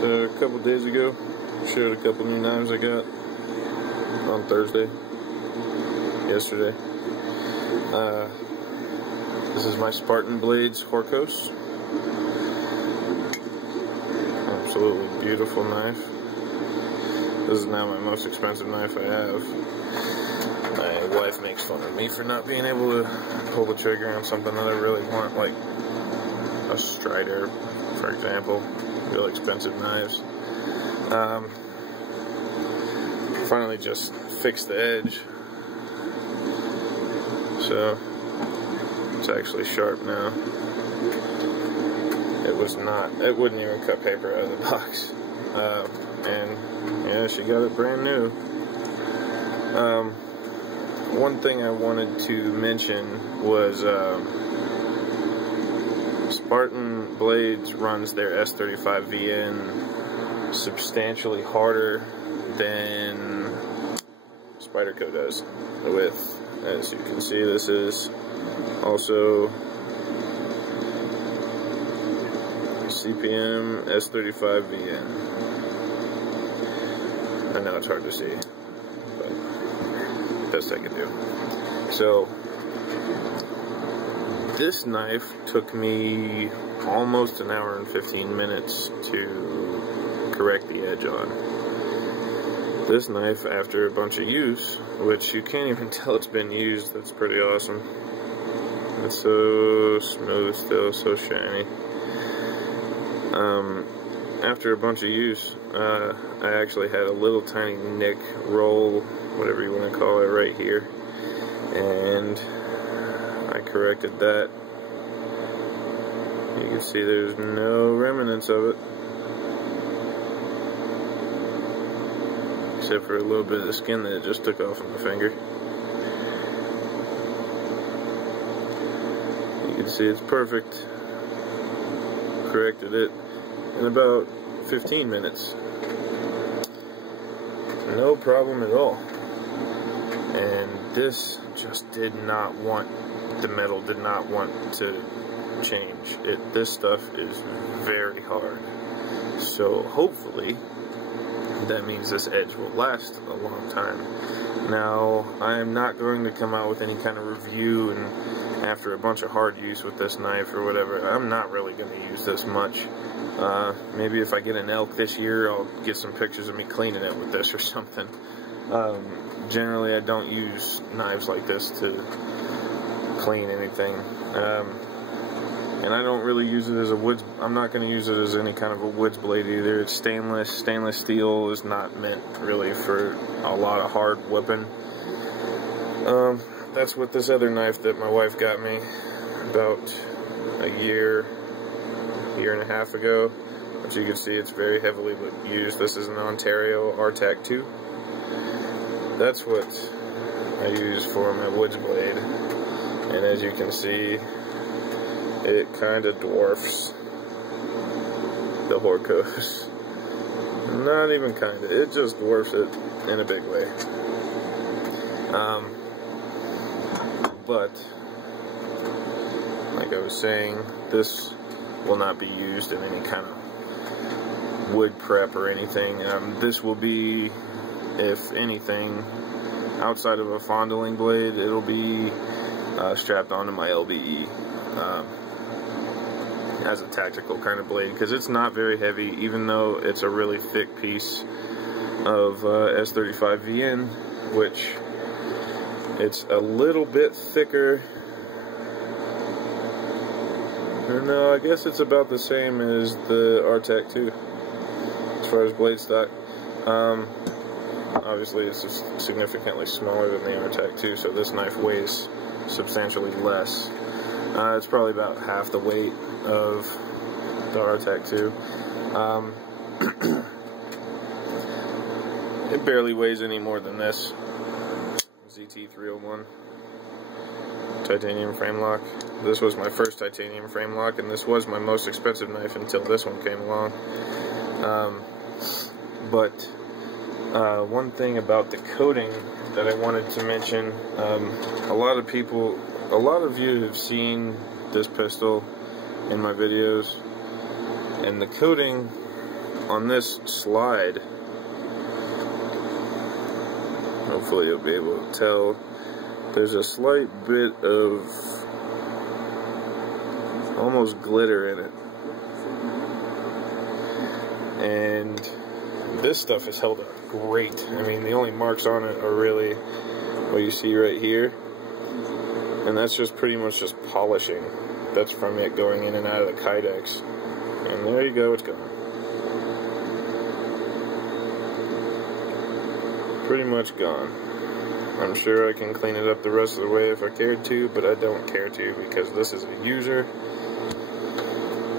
So a couple days ago, showed a couple new knives I got on Thursday, yesterday. This is my Spartan Blades Horcos. Absolutely beautiful knife. This is now my most expensive knife I have. My wife makes fun of me for not being able to pull the trigger on something that I really want, like a Strider, for example. Real expensive knives. Finally just fixed the edge. So it's actually sharp now. It wouldn't even cut paper out of the box. And yeah, she got it brand new. One thing I wanted to mention was Spartan Blades runs their S35VN substantially harder than Spyderco does. With, as you can see, this is also CPM S35VN. I know it's hard to see, but best I can do. So this knife took me almost an hour and 15 minutes to correct the edge on. This knife, after a bunch of use, which you can't even tell it's been used, that's pretty awesome. It's so smooth still, so shiny. After a bunch of use, I actually had a little tiny nick, roll, whatever you want to call it, right here. And I corrected that. You can see there's no remnants of it, except for a little bit of the skin that it just took off of my finger. You can see it's perfect. Corrected it in about 15 minutes. No problem at all. And this just did not want, the metal did not want to change. This stuff is very hard. So hopefully that means this edge will last a long time. Now, I am not going to come out with any kind of review and after a bunch of hard use with this knife or whatever. I'm not really going to use this much. Maybe if I get an elk this year, I'll get some pictures of me cleaning it with this or something. Generally, I don't use knives like this to clean anything. And I don't really use it as a woods, I'm not going to use it as any kind of a woods blade either. It's stainless. Stainless steel is not meant really for a lot of hard whipping. That's what this other knife that my wife got me about a year and a half ago, which you can see it's very heavily used. This is an Ontario RTAC 2. That's what I use for my woods blade. And as you can see, it kind of dwarfs the Horcos. Not even kind of, it just dwarfs it in a big way. But, like I was saying, this will not be used in any kind of wood prep or anything. This will be, if anything, outside of a fondling blade, it'll be strapped onto my LBE as a tactical kind of blade, because it's not very heavy, even though it's a really thick piece of S35VN, which it's a little bit thicker. No, I guess it's about the same as the RTAC 2 as far as blade stock. Obviously it's significantly smaller than the RTAC 2, so this knife weighs substantially less. It's probably about half the weight of the RTAC 2. It barely weighs any more than this. ZT301 titanium frame lock. This was my first titanium frame lock, and this was my most expensive knife until this one came along. One thing about the coating that I wanted to mention, a lot of you have seen this pistol in my videos, and the coating on this slide, hopefully you'll be able to tell, there's a slight bit of almost glitter in it. And this stuff has held up great. I mean, the only marks on it are really what you see right here. And that's just pretty much just polishing. That's from it going in and out of the Kydex. And there you go, it's gone. Pretty much gone. I'm sure I can clean it up the rest of the way if I cared to, but I don't care to because this is a user.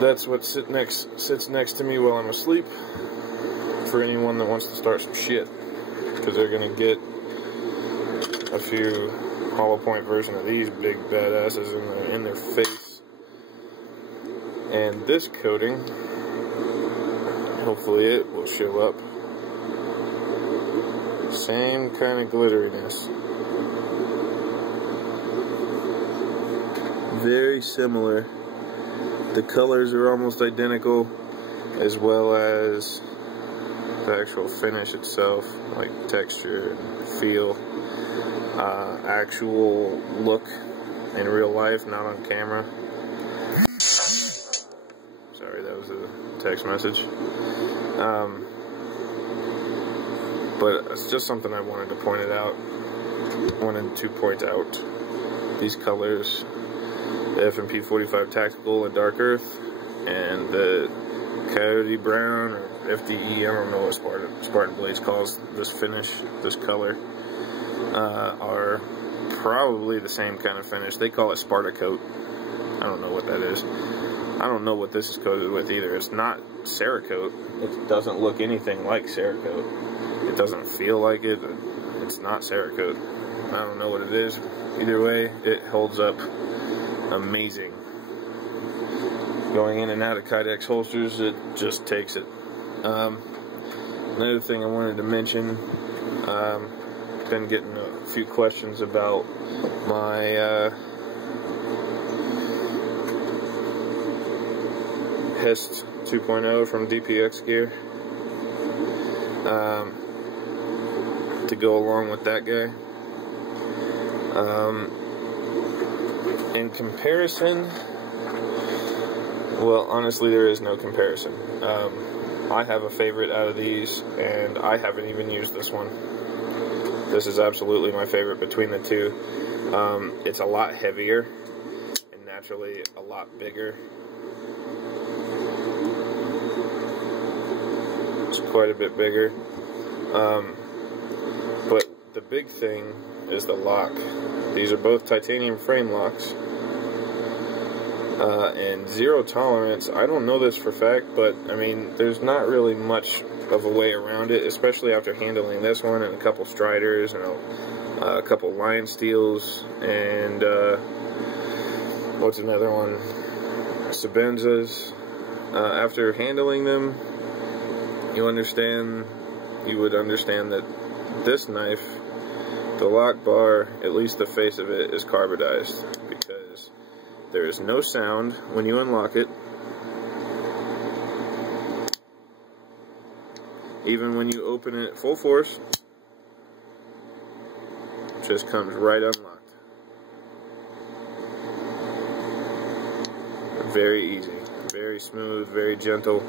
That's what sits next to me while I'm asleep. For anyone that wants to start some shit, because they're gonna get a few hollow point version of these big badasses in their face. And this coating, hopefully it will show up. Same kind of glitteriness. Very similar. The colors are almost identical, as well as the actual finish itself, like texture and feel. Actual look in real life, not on camera. Sorry, that was a text message. But it's just something I wanted to point out. These colors, the F&P 45 Tactical and Dark Earth, and the Coyote Brown, or FDE, I don't know what Spartan Blades calls this finish, this color, are probably the same kind of finish. They call it Sparta Coat. I don't know what that is. I don't know what this is coated with either. It's not Cerakote. It doesn't look anything like Cerakote. It doesn't feel like it. It's not Cerakote. I don't know what it is. Either way, it holds up amazing. Going in and out of Kydex holsters, it just takes it. Another thing I wanted to mention, been getting a few questions about my Hest 2.0 from DPX Gear. To go along with that guy. In comparison, well, honestly, there is no comparison. I have a favorite out of these, and I haven't even used this one. This is absolutely my favorite between the two. It's a lot heavier, and naturally a lot bigger. It's quite a bit bigger. But the big thing is the lock. These are both titanium frame locks. And zero tolerance, I don't know this for fact, but I mean, there's not really much of a way around it, especially after handling this one and a couple Striders and a couple Lion Steels and what's another one? Sabenzas. After handling them, you would understand that this knife, the lock bar, at least the face of it, is carbidized, because there is no sound when you unlock it. Even when you open it full force, it just comes right unlocked. Very easy, very smooth, very gentle.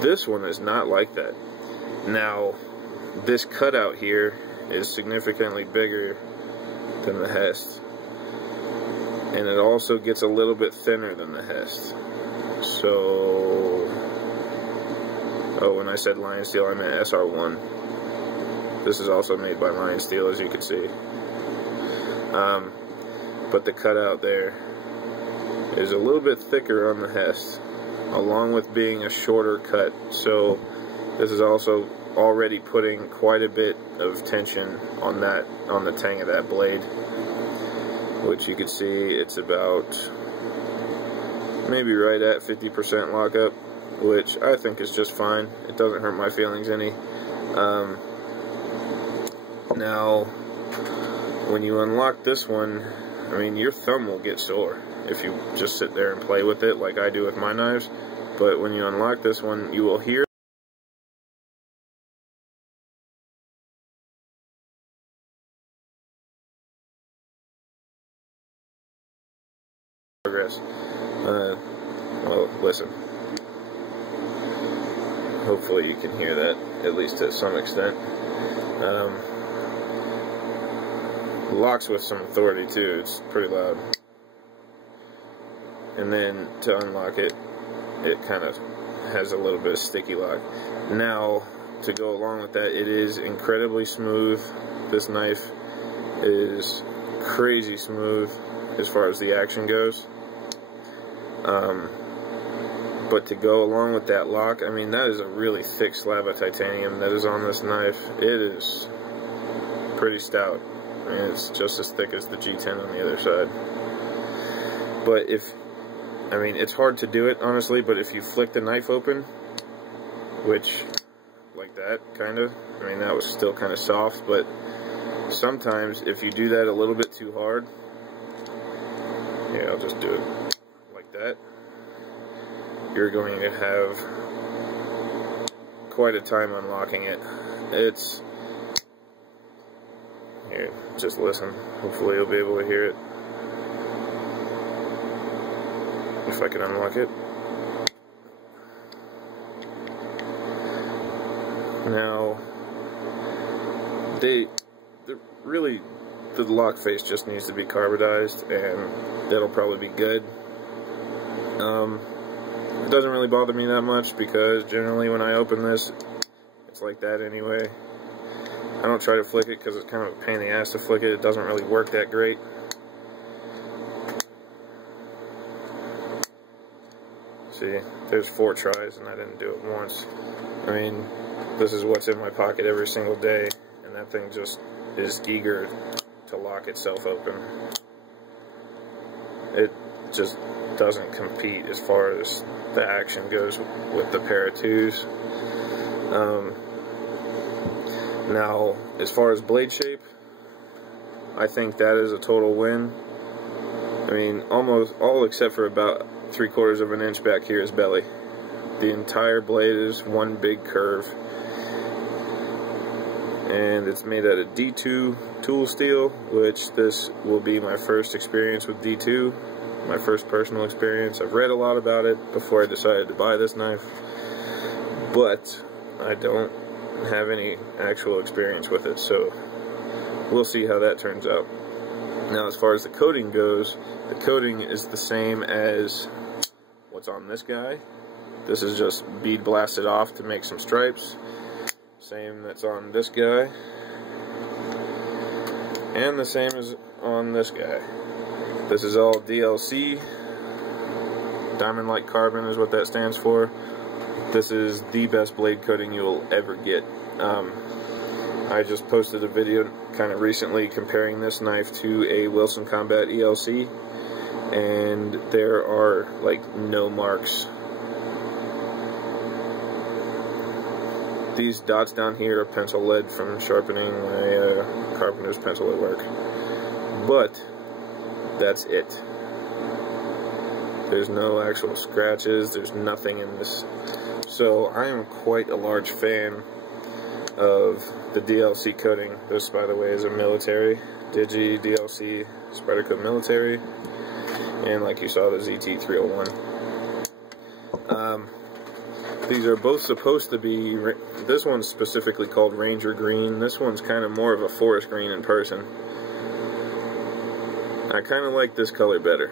This one is not like that. Now, this cutout here is significantly bigger than the Hest, and it also gets a little bit thinner than the Hest. So, oh, when I said Lion Steel, I meant SR1. This is also made by Lion Steel, as you can see. But the cutout there is a little bit thicker on the Hest, along with being a shorter cut. So this is also already putting quite a bit of tension on the tang of that blade, which you can see it's about maybe right at 50% lockup, which I think is just fine. It doesn't hurt my feelings any. Now, when you unlock this one, I mean, your thumb will get sore if you just sit there and play with it like I do with my knives. But when you unlock this one, you will hear hopefully you can hear that, at least to some extent. Locks with some authority too, it's pretty loud. And then to unlock it, it kind of has a little bit of sticky lock. Now, to go along with that, it is incredibly smooth. This knife is crazy smooth as far as the action goes. But to go along with that lock, I mean, that is a really thick slab of titanium that is on this knife. It is pretty stout. I mean, it's just as thick as the G10 on the other side. But I mean, it's hard to do it, honestly, but if you flick the knife open, which, like that, kind of, I mean, that was still kind of soft, but sometimes if you do that a little bit too hard, yeah, I'll just do it like that, you're going to have quite a time unlocking it. It's, here, just listen, hopefully you'll be able to hear it. If I can unlock it. Now, the lock face just needs to be carbidized, and that'll probably be good. It doesn't really bother me that much because generally when I open this, it's like that anyway. I don't try to flick it because it's kind of a pain in the ass to flick it. It doesn't really work that great. See, there's 4 tries and I didn't do it once. I mean, this is what's in my pocket every single day, and that thing just is eager to lock itself open. It just doesn't compete as far as the action goes with the Para 2s. Now, as far as blade shape, I think that is a total win. I mean, almost all except for about 3/4 of an inch back here is belly. The entire blade is one big curve, and it's made out of D2 tool steel, which this will be my first experience with D2, my first personal experience. I've read a lot about it before I decided to buy this knife, but I don't have any actual experience with it, so we'll see how that turns out. Now, as far as the coating goes, the coating is the same as what's on this guy. This is just bead blasted off to make some stripes. Same that's on this guy. And the same as on this guy. This is all DLC. Diamond Like Carbon is what that stands for. This is the best blade coating you'll ever get. I just posted a video kind of recently comparing this knife to a Wilson Combat ELC, and there are like no marks. These dots down here are pencil lead from sharpening my carpenter's pencil at work, but that's it. There's no actual scratches, there's nothing in this. So I am quite a large fan of the DLC coating. This, by the way, is a military Digi DLC Spyderco military, and like you saw, the ZT301. These are both supposed to be, this one's specifically called Ranger Green. This one's kind of more of a forest green in person. I kind of like this color better,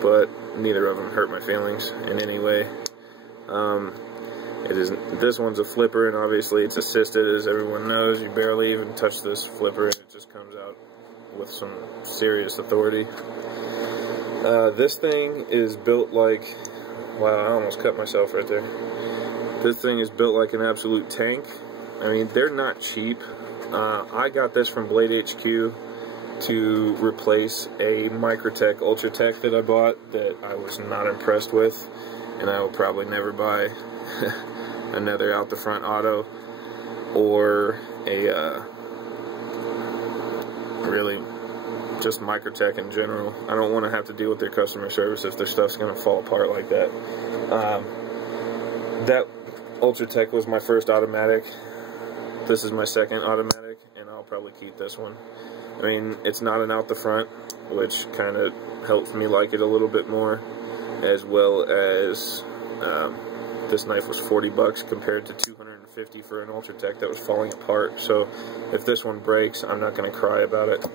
but neither of them hurt my feelings in any way. This one's a flipper, and obviously it's assisted, as everyone knows. You barely even touch this flipper, and it just comes out with some serious authority. This thing is built like, wow, I almost cut myself right there. This thing is built like an absolute tank. I mean, they're not cheap. I got this from Blade HQ to replace a Microtech Ultratech that I bought that I was not impressed with, and I will probably never buy another out the front auto or a really just Microtech in general. I don't want to have to deal with their customer service if their stuff's going to fall apart like that. That Ultratech was my first automatic. This is my second automatic, and I'll probably keep this one. I mean, it's not an out the front, which kind of helps me like it a little bit more, as well as this knife was 40 bucks compared to 250 for an Ultratech that was falling apart. So if this one breaks, I'm not going to cry about it.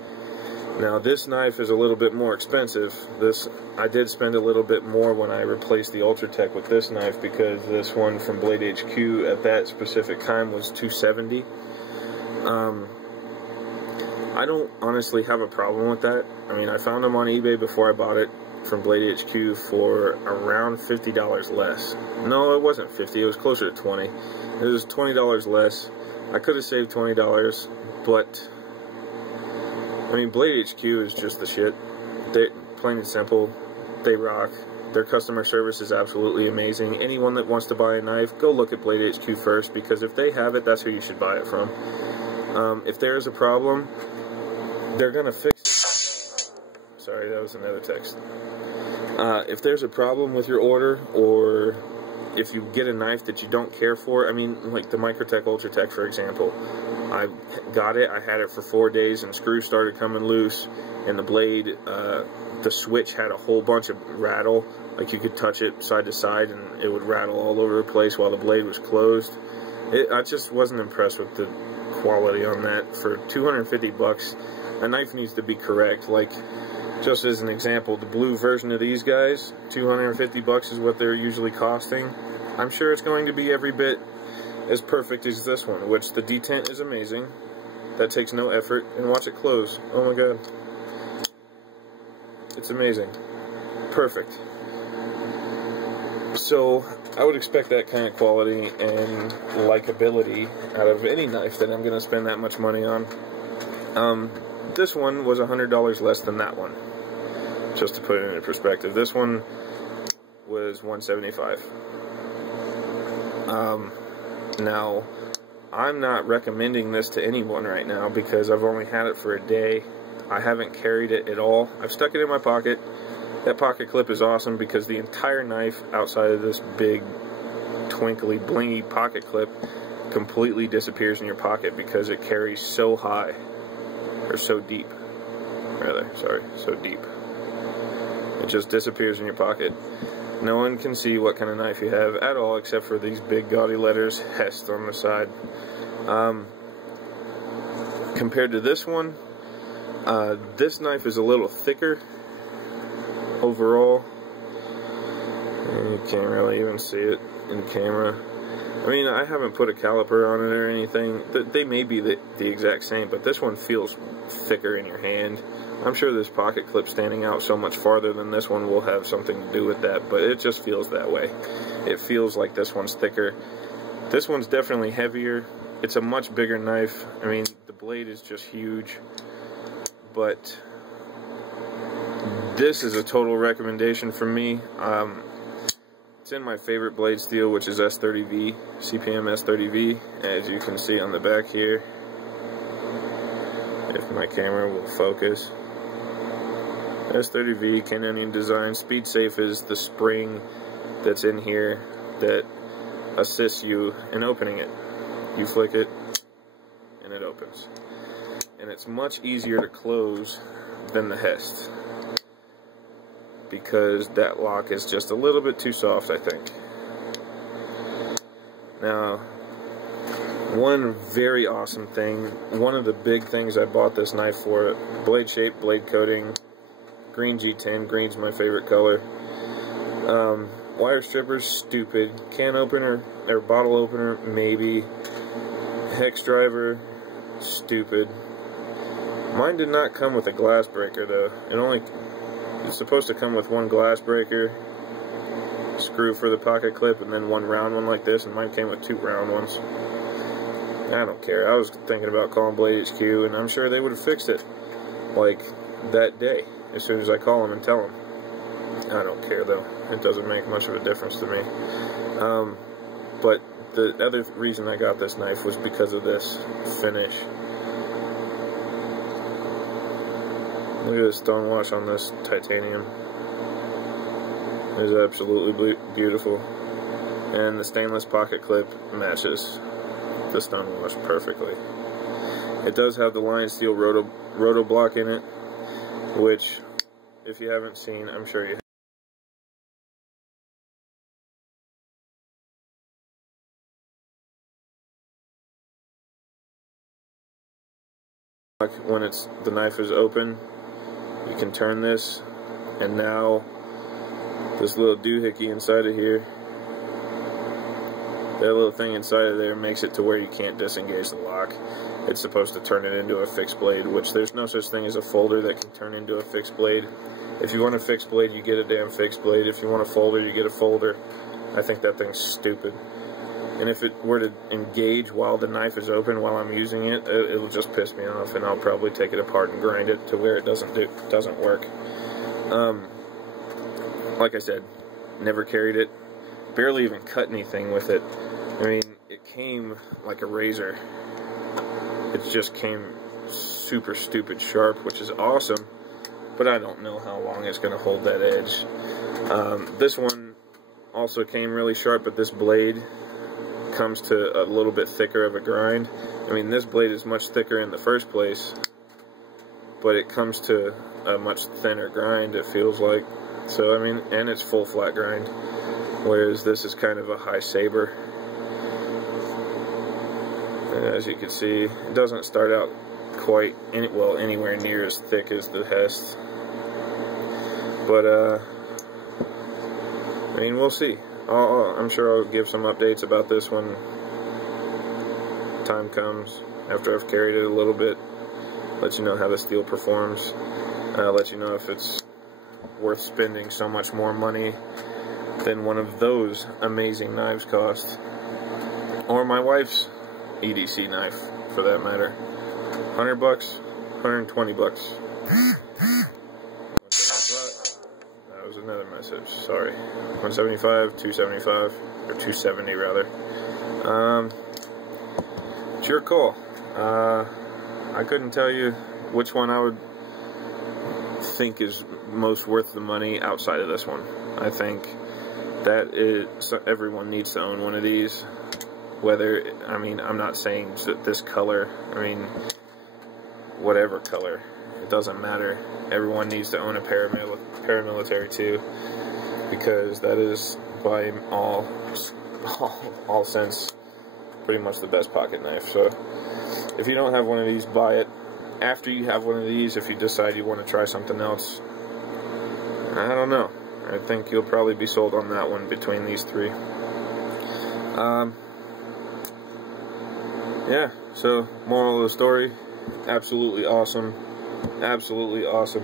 Now this knife is a little bit more expensive. I did spend a little bit more when I replaced the Ultratech with this knife, because this one from Blade HQ at that specific time was $270. I don't honestly have a problem with that. I mean, I found them on eBay before I bought it from Blade HQ for around $50 less. No, it wasn't 50, it was closer to 20. It was $20 less. I could have saved $20, but I mean, Blade HQ is just the shit. Plain and simple, they rock. Their customer service is absolutely amazing. Anyone that wants to buy a knife, go look at Blade HQ first, because if they have it, that's who you should buy it from. If there is a problem, they're gonna fix it. Sorry, that was another text. If there's a problem with your order, or if you get a knife that you don't care for, I mean, like the Microtech Ultratech, for example. I got it, I had it for 4 days, and screws started coming loose, and the blade, the switch had a whole bunch of rattle. Like, you could touch it side to side, and it would rattle all over the place while the blade was closed. I just wasn't impressed with the quality on that. For 250 bucks, a knife needs to be correct. Like, just as an example, the blue version of these guys, 250 bucks is what they're usually costing. I'm sure it's going to be every bit as perfect as this one, which the detent is amazing. That takes no effort. And watch it close. Oh my god. It's amazing. Perfect. So, I would expect that kind of quality and likability out of any knife that I'm going to spend that much money on. This one was $100 less than that one. Just to put it into perspective. This one was $175. Now, I'm not recommending this to anyone right now because I've only had it for a day. I haven't carried it at all. I've stuck it in my pocket. That pocket clip is awesome because the entire knife outside of this big twinkly blingy pocket clip completely disappears in your pocket because it carries so high, or so deep, rather, sorry, so deep. It just disappears in your pocket. No one can see what kind of knife you have at all, except for these big gaudy letters, Hest, on the side. Compared to this one, this knife is a little thicker overall. You can't really even see it in camera. I mean, I haven't put a caliper on it or anything. They may be the exact same, but this one feels thicker in your hand. I'm sure this pocket clip standing out so much farther than this one will have something to do with that, but it just feels that way. It feels like this one's thicker. This one's definitely heavier. It's a much bigger knife. I mean, the blade is just huge, but this is a total recommendation from me. It's in my favorite blade steel, which is S30V, CPM S30V, as you can see on the back here, if my camera will focus. S30V, Canonian design. Speed Safe is the spring that's in here that assists you in opening it. You flick it, and it opens. And it's much easier to close than the Hest, because that lock is just a little bit too soft, I think. Now, one very awesome thing, one of the big things I bought this knife for, blade shape, blade coating, green G10, green's my favorite color. Wire strippers, stupid. Can opener, or bottle opener, maybe. Hex driver, stupid. Mine did not come with a glass breaker though. It's supposed to come with one glass breaker, screw for the pocket clip, and then one round one like this, and mine came with 2 round ones. I don't care. I was thinking about calling Blade HQ, and I'm sure they would have fixed it, like, that day, as soon as I call them and tell them. I don't care, though. It doesn't make much of a difference to me. But the other reason I got this knife was because of this finish. Look at the stonewash on this titanium. It is absolutely beautiful. And the stainless pocket clip matches the stonewash perfectly. It does have the Lion Steel roto block in it, which, if you haven't seen, I'm sure you have. When the knife is open, you can turn this, and now this little doohickey inside of here, that little thing inside of there makes it to where you can't disengage the lock. It's supposed to turn it into a fixed blade, which there's no such thing as a folder that can turn into a fixed blade. If you want a fixed blade, you get a damn fixed blade. If you want a folder, you get a folder. I think that thing's stupid. And if it were to engage while the knife is open, while I'm using it, it'll just piss me off, and I'll probably take it apart and grind it to where it doesn't work. Like I said, never carried it, barely even cut anything with it. I mean, it came like a razor. It just came super stupid sharp, which is awesome, but I don't know how long it's going to hold that edge. This one also came really sharp, but this blade comes to a little bit thicker of a grind. I mean, this blade is much thicker in the first place, but it comes to a much thinner grind, it feels like. So, I mean, and it's full flat grind, whereas this is kind of a high saber. And as you can see, it doesn't start out quite, anywhere near as thick as the Hest. But, I mean, we'll see. I'm sure I'll give some updates about this when time comes, after I've carried it a little bit. Let you know how the steel performs. Let you know if it's worth spending so much more money than one of those amazing knives cost. Or my wife's EDC knife, for that matter. 100 bucks, 120 bucks. That was another message, sorry. 175, 275, or 270 rather. It's your call. I couldn't tell you which one I would think is most worth the money outside of this one. I think that everyone needs to own one of these. Whether, I mean, I'm not saying that this color, I mean, whatever color, it doesn't matter. Everyone needs to own a paramilitary too, because that is by all sense pretty much the best pocket knife. So if you don't have one of these, buy it. After you have one of these, if you decide you want to try something else, I don't know. I think you'll probably be sold on that one between these three. Yeah, so moral of the story, absolutely awesome,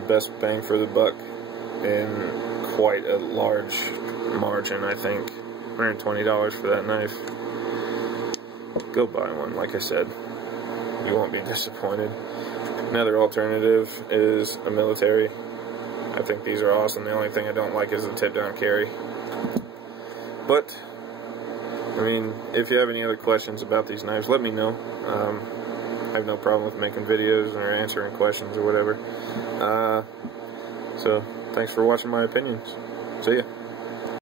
best bang for the buck, and quite a large margin, I think. $120 for that knife. Go buy one, like I said. You won't be disappointed. Another alternative is a military. I think these are awesome. The only thing I don't like is the tip-down carry. But, I mean, if you have any other questions about these knives, let me know. I have no problem with making videos or answering questions or whatever. So, thanks for watching my opinions. See ya.